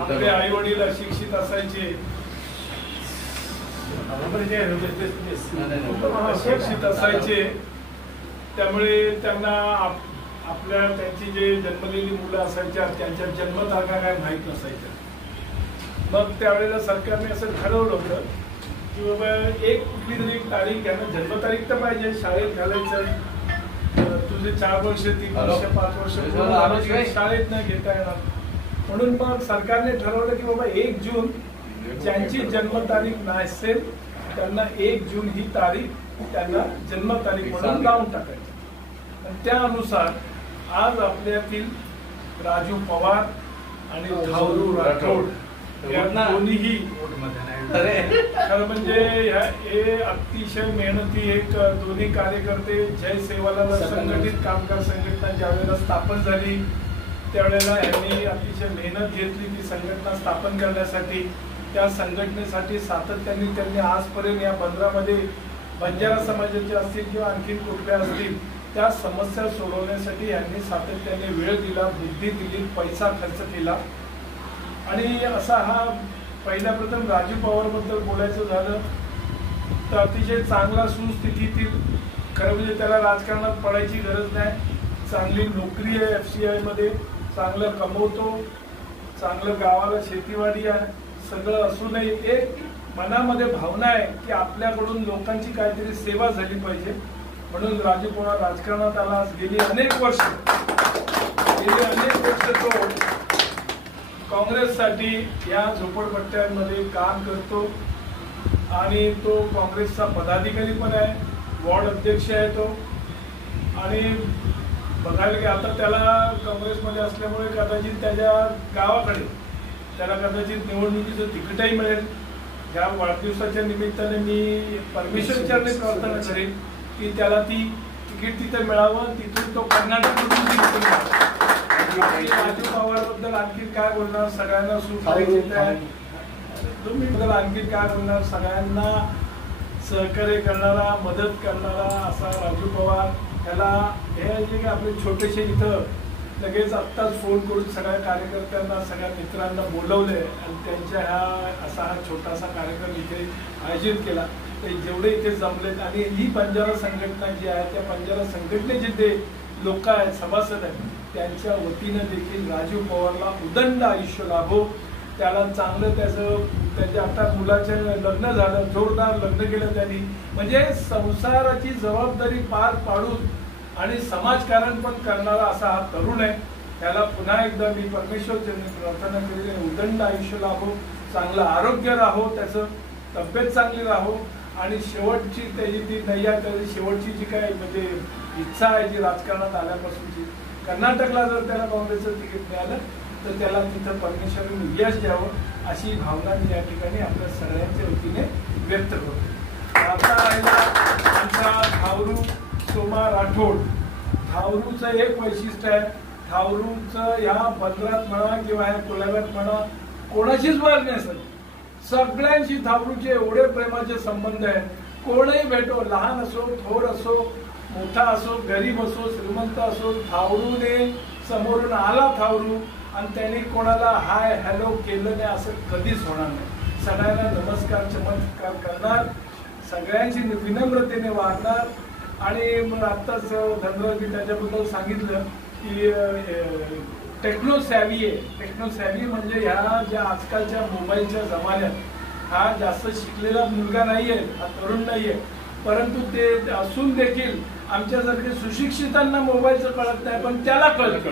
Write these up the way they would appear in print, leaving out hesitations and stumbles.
आपले आई वडील अशिक्षित असायचे, अशिक्षित असायचे, त्यामुळे त्यांना आपल्या त्यांची जे जन्मलेली मुलं असायच्या त्यांच्या जन्मतारखा काय माहीत नसायच्या. मग त्यावेळेला सरकारने असं ठरवलं होतं की बाबा एक कुठली तरी एक तारीख यांना जन्मतारीख तर पाहिजे, शाळेत घालायचं, तुझे 4 वर्ष 3 वर्ष 5 वर्ष शाळेत न घेता येणार. म्हणून मग सरकारने ठरवलं की बाबा 1 जून ज्यांची जन्मतारीख नसेल त्यांना 1 जून ही तारीख त्यांना जन्मतारीख म्हणून लावून टाकायची. आणि त्यानुसार आज आपल्यातील राजू पवार आणि धावरू राठोड यांना दोन्हीही खरं म्हणजे हे अतिशय मेहनती एक दोन्ही कार्यकर्ते. जय सेवालाल संघटित कामगार संघटना ज्यावेळेला स्थापन झाली त्यावेळेला यांनी अतिशय मेहनत घेतली ती संघटना स्थापन करण्यासाठी. त्या संघटनेसाठी सातत्याने त्यांनी आजपर्यंत या बंदरामध्ये बंजारा समाजाचे असतील किंवा आणखी कुठल्या असतील त्या समस्या सोडवण्यासाठी यांनी सातत्याने वेळ दिला, बुद्धी दिली, पैसा खर्च केला. आणि असा हा पहिल्या प्रथम राजू पवार बद्दल बोलायचं झालं तर अतिशय चांगला सुस्थितीतील, खरं म्हणजे त्याला राजकारणात पडायची गरज नाही, चांगली नोकरी आहे FCI मध्ये, चांगलं कमवतो, चांगलं गावाला शेतीवाडी आहे, सगळं असूनही एक मनामध्ये भावना आहे की आपल्याकडून लोकांची काहीतरी सेवा झाली पाहिजे. म्हणून राजू पवार राजकारणात आला. गेली अनेक वर्ष तो काँग्रेससाठी या झोपडपट्ट्यांमध्ये काम करतो आणि तो काँग्रेसचा पदाधिकारी पण आहे, वॉर्ड अध्यक्ष आहे तो. आणि बघायला की आता त्याला काँग्रेसमध्ये असल्यामुळे कदाचित त्याच्या गावाकडे त्याला कदाचित निवडणुकीचं तिकीटही मिळेल. या वाढदिवसाच्या निमित्ताने मी परमेश्वरचरणी प्रार्थना करेन की त्याला ती तिकीट तिथे मिळावं, तिथून तो कर्नाटकमधून राजू पवार बद्दल आणखी काय बोलणार, सगळ्यांना बद्दल आणखी काय बोलणार, सगळ्यांना सहकार्य करणारा, मदत करणारा असा राजू पवार. त्याला हे जे की आपले छोटेसे इथं लगेच आत्ताच फोन करून सगळ्या कार्यकर्त्यांना सगळ्या मित्रांना बोलवले आणि त्यांच्या असा हा छोटासा कार्यक्रम इथे आयोजित केला. ते जेवढे इथे जमलेत आणि ही बंजारा संघटना जी आहे त्या बंजारा संघटनेचे जे लोक आहेत, सभासद आहेत, त्यांच्या वतीनं देखील राजू पवारला उदंड आयुष्य लाभो. त्याला चांगलं त्याच्या आता मुलाचं लग्न झालं, जोरदार लग्न केलं त्यांनी, म्हणजे संसाराची जबाबदारी पार पाडून आणि समाजकारण पण करणारा असा हा तरुण आहे. त्याला पुन्हा एकदा मी परमेश्वरचरणी प्रार्थना केली, उदंड आयुष्य लाभो, चांगलं आरोग्य राहो, त्याचं तब्येत चांगली राहो आणि शेवटची त्याची ती नैया, त्याची शेवटची जी काय म्हणजे इच्छा आहे जी राजकारणात आल्यापासूनची, कर्नाटकला जर त्याला काँग्रेसचं तिकीट मिळालं तर त्याला तिथं परमेश्वराने यश द्यावं अशी भावना मी या ठिकाणी आपल्या सगळ्यांच्या वतीने व्यक्त करतो. आता राहिला आमचा धावरू सोमा राठोड. धावरूचं एक वैशिष्ट्य आहे, धावरूचं या बंदरात म्हणा किंवा या कोल्याव्यात म्हणा कोणाशीच वाद नसेल, सगळ्यांशी धावरूचे एवढे प्रेमाचे संबंध आहेत. कोणही भेटो, लहान असो, थोर असो, मोठा असो, गरीब असो, श्रीमंत असो, धावरूने समोरून आला धावरू आणि त्याने कोणाला हाय हॅलो केलं नाही असं कधीच होणार नाही. सगळ्यांना नमस्कार चमत्कार करणार, सगळ्यांशी विनम्रतेने वागणार. आणि मग आत्ताच धनराजी त्याच्याबद्दल सांगितलं की टेक्नो सॅव्ही आहे. टेक्नो सॅव्ही म्हणजे ह्या ज्या आजकालच्या मोबाईलच्या जमान्यात हा जास्त शिकलेला मुलगा नाहीये, हा तरुण नाहीये, परंतु ते असून देखील आमच्यासारखे सुशिक्षितांना मोबाईलचं कळत नाही पण त्याला कळत.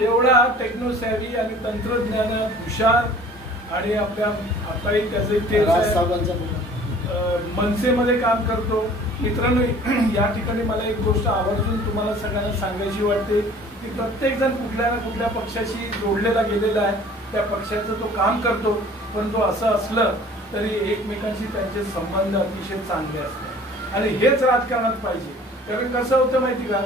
एवढा टेक्नो सॅव्ही आणि तंत्रज्ञानात हुशार आणि आपल्या आताही त्याचे मनसेमध्ये काम करतो. मित्रांनो, या ठिकाणी मला एक गोष्ट आवर्जून तुम्हाला सगळ्यांना सांगायची वाटते की प्रत्येक जण कुठल्या ना कुठल्या पक्षाशी जोडलेला गेलेला आहे, त्या पक्षाचं तो काम करतो, परंतु असं असलं तरी एकमेकांशी त्यांचे संबंध अतिशय चांगले असतात आणि हेच राजकारणात पाहिजे. कारण कसं होतं माहिती का,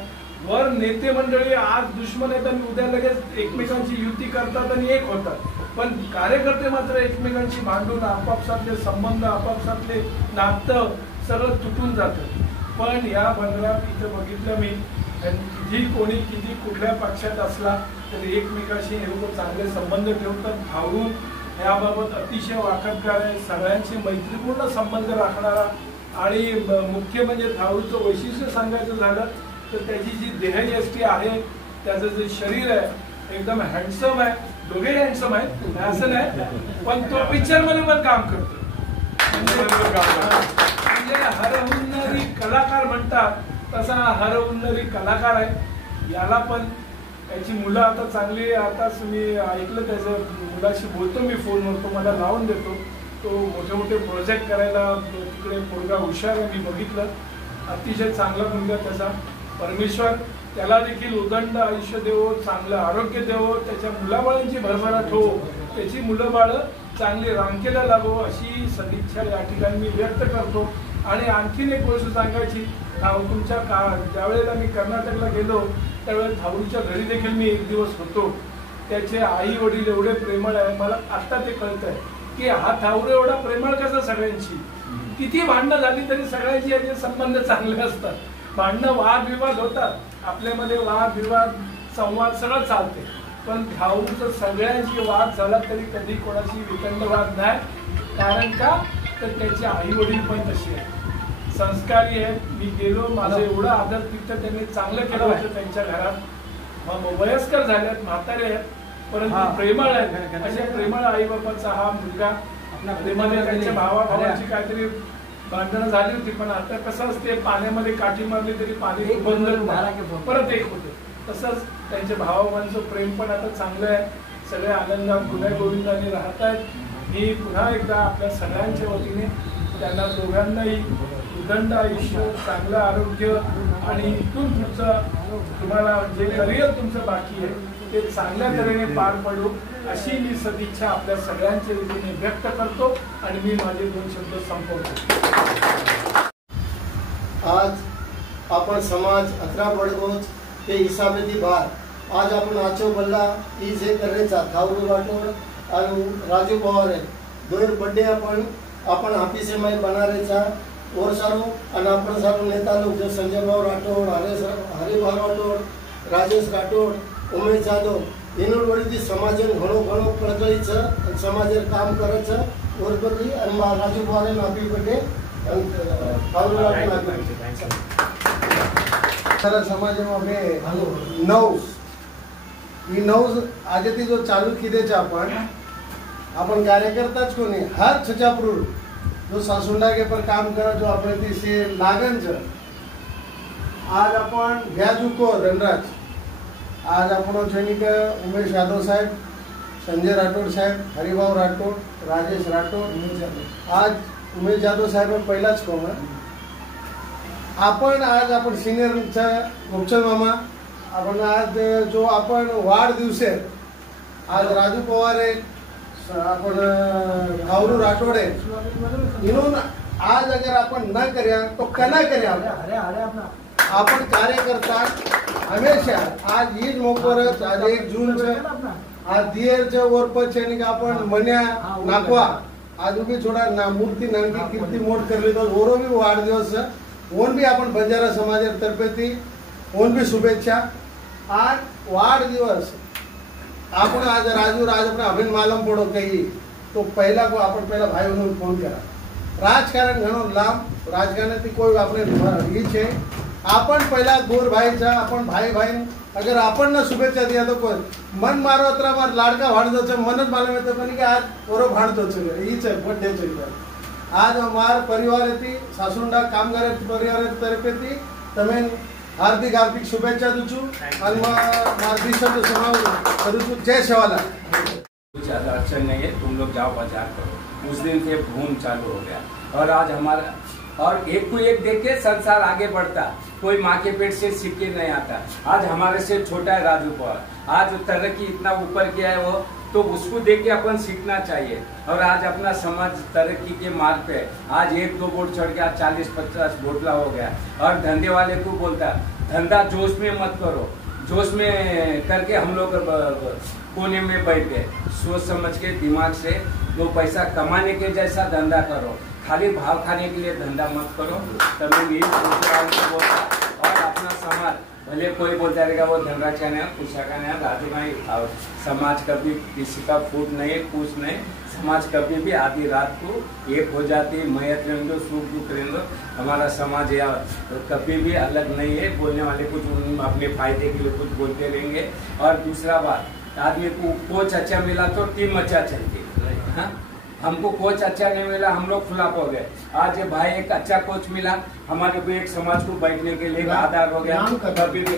वर नेते मंडळी आज दुश्मन आहेत आणि उद्या लगेच एकमेकांची युती करतात आणि एक होतात, पण कार्यकर्ते मात्र एकमेकांशी भांडून आपापसातले संबंध, आपापसातले नातं सगळं तुटून जातं. पण या बंदरात इथं बघितलं मी, जी कोणी किती कुठल्या पक्षात असला तर एकमेकाशी हे लोक चांगले संबंध ठेवतात. भाऊ याबाबत अतिशय वाकबगार आहे, सगळ्यांशी मैत्रीपूर्ण संबंध राखणारा. आणि मुख्य म्हणजे थारूचं वैशिष्ट्य सांगायचं झालं तर त्याची जी देहयष्टी आहे, त्याचं जे शरीर आहे एकदम हँडसम आहे. दोघेही हँडसम आहेत असं नाही, पण तो पिक्चर मध्ये पण काम करतो. म्हणजे हरहुन्नरी कलाकार म्हणतात तसा हरहुन्नरी कलाकार आहे. याला पण याची मुलं आता चांगली, आताच मी ऐकलं त्याचं मुलाशी बोलतो मी फोनवर, तो मला लावून देतो. तो मोठे मोठे प्रोजेक्ट करायला तिकडे मुलगा हुशार आहे, मी बघितलं. अतिशय चांगला मुलगा त्याचा. परमेश्वर त्याला देखील उदंड आयुष्य देवो, चांगलं आरोग्य देवो, त्याच्या मुलाबाळांची भरभराट हो, त्याची मुलं बाळं चांगली रांकेला लागो अशी सदिच्छा या ठिकाणी मी व्यक्त करतो. आणि आणखीन एक गोष्ट सांगायची, तुमच्या ज्यावेळेला मी कर्नाटकला गेलो त्यावेळेस थारूच्या घरी देखील मी एक दिवस होतो. त्याचे आई वडील एवढे प्रेमळ आहे, मला आता ते कळत आहे की हा थारू एवढा प्रेमळ कसा सगळ्यांची. किती भांडणं झाली तरी सगळ्यांची याचे संबंध चांगले असतात. भांडणं वादविवाद होतात, आपल्यामध्ये वादविवाद संवाद सगळं चालते, पण थारूचं सगळ्यांची वाद झाला तरी कधी कोणाशी वितंडवाद नाही. कारण का तर त्याचे आई वडील पण तसे आहेत, संस्कारी आहेत. मी गेलो, माझं एवढं आदर तिथं त्यांनी चांगलं केलं होतं त्यांच्या घरात. वयस्कर झाल्यात, म्हातारे आहेत, परंतु प्रेमळ आहेत. अशा प्रेमळ आई बाबाचा हा मुलगा. प्रेमाने त्यांच्या भावाभावाची काहीतरी भांडणं झाली होती, पण आता कसं असते, पाण्यामध्ये काठी मारली तरी पाणी बंद परत एक होते. तसंच त्यांच्या भावाभावांचं प्रेम पण आता चांगलं आहे. सगळे आनंदात गुण्यागोविंदाने राहत आहेत. मी पुन्हा एकदा आपल्या सगळ्यांच्या वतीने त्यांना दोघांनाही उदंड आयुष्य, चांगलं आरोग्य आणि इथून पुढचं तुम्हाला जे करिअर तुमचं बाकी आहे ते चांगल्या तऱ्हेने पार पडू अशी मी सदिच्छा आपल्या सगळ्यांच्या वतीने व्यक्त करतो. आणि मी माझे 2 शब्द संपवतो. आज आपण समाज अकरा बडगोज ते हिसाबेती बार आज आपण आचो बल्ला ई जे करेचा थारू राठोड आणि राजू पवार है दोन बर्थडे आपण ऑफिस में बनारेचा और सारो आणि आपण सारो नेता लोग जो संजय भाऊ राठोड, हरिभाऊ राठोड, राजेश राठोड, उमेश जाधव इनोड वडी समाजन घणो घणो प्रगतीच समाजेर काम करायचं और बदली आणि राजू पवार हैप्पी बर्थडे थारू राठोड. सारा समाजामध्ये 9 आज ती जो चालू किदेच आपण कार्यकर्ताच कोणी हर छचापुर जो सासुंडा के पर काम करा जो अपने ती से लागन छ. आज अपन व्याजुको धनराज आज आपण सैनिक उमेश यादव साहेब, संजय राठोड साहेब, हरिभाऊ राठोड, राजेश राठोड, आज उमेश यादव साहेब पहिलाच कोण आपण सिनियरचा गोपचंद मामा आपण आज जो आपण वाढदिवस आहे आज राजू पवार आहे, आपण थारू राठोड है, इन्होंने आज अगर अपन न करें तो कना करें. अपन कार्यकर्ता हमेशा आज ईद मोकरच आज 1 जून आज दियरच्या ओरपच यानी आपण मन्या नाकवा आज उभी थोडा ना मूर्ती नांगी कीर्ती मोड करले तो ओरो भी वाढदिवस ओन भी आपण बंजारा समाजातर्फे ती ओन भी शुभेच्छा. आज वाढदिवस आपण आज राजू राज अपने अभिन मालूम पड़ो कही तो पहला को अपन पहला भाई बहनों फोन करा. राजकारण घणो लांब राजकारणात कोई आपले हीच है. आपण पहिला गोर भाईचा आपण भाई भाई अगर आपण न शुभेच्छा दिया तो कोई मन मारो अतरा मार लाडका भाणजो छे मन ज मालूम है तो कनी के आज ओरो भाणजो छे हीच है बर्थडे छे. आज हमार परिवार थी सासुंडा कामगार परिवार तरफे थी तमे हार्दिक हार्दिक शुभेच्छा दूचू और मार्दी शब्द सुनाऊं जय शिवाला. कुछ अड़चन नहीं है, तुम लोग जाओ बाजार करो. उस दिन से भूम चालू हो गया और आज हमारा और एक को एक देख के संसार आगे बढ़ता. कोई माँ के पेट से सीख के नहीं आता. आज हमारे से छोटा है राजू पवार, आज तरक्की इतना ऊपर किया है वो, तो उसको देख के अपन सीखना चाहिए. और आज अपना समाज तरक्की के मार्ग पे आज 1-2 वोट चढ़ गया, 40-50 वोटला हो गया. और धंधे वाले को बोलता धंधा जोश में मत करो, जोश में करके हम लोग कोने में बैठ गए. सोच समझ के दिमाग से 2 पैसा कमाने के जैसा धंधा करो, खाली भाव खाने के लिए धंधा मत करो. तभी बोलता और अपना समाज भले कोई बोलता रहेगा वो धनराज का नहीं, कुशा का नहीं, राजू का नहीं। समाज कभी किसी का फूट नहीं, कुछ नहीं। समाज कभी भी आधी रात को एक हो जाती है, मैयत रहेंगे, सुख दुख रहेंगे। हमारा समाज या तो कभी भी अलग नहीं है। बोलने वाले कुछ अपने फायदे के लिए कुछ बोलते रहेंगे। और दूसरा बात, आदमी को कोच अच्छा मिला तो टीम अच्छा चलती है। हाँ? हमको कोच अच्छा नहीं मिला, हम लोग फ्लॉप हो गए। आज भाई एक अच्छा कोच मिला, हमारे को एक समाज को बैठने के लिए आधार हो गया। कभी भी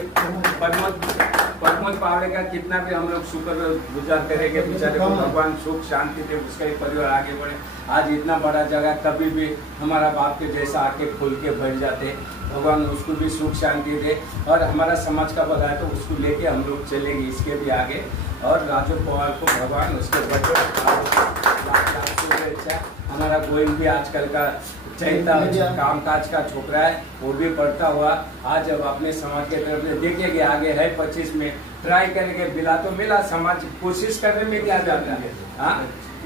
प्रमोद पावड़े का कितना भी हम लोग शुक्र गुजार करेंगे, बेचारे को भगवान सुख शांति दे, उसका ही परिवार आगे बढ़े। आज इतना बड़ा जगह कभी भी हमारा बाप के जैसा आके खुल के बैठ जाते, भगवान उसको भी सुख शांति दे। और हमारा समाज का भला है तो उसको लेके हम लोग चलेंगे इसके भी आगे। और राजू पवार को भगवान उसके बच्चे हमारा गोविंद भी आजकल का चैता काम काज का छोकरा है, वो भी पढ़ता हुआ आज अब अपने समाज के तरफ देखेंगे आगे है 25 में ट्राई करेंगे। मिला तो मिला, समाज कोशिश करने में क्या जाता है। हाँ,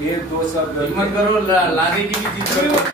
ये 2 शब्द मत करो, लागे की भी जीत करो।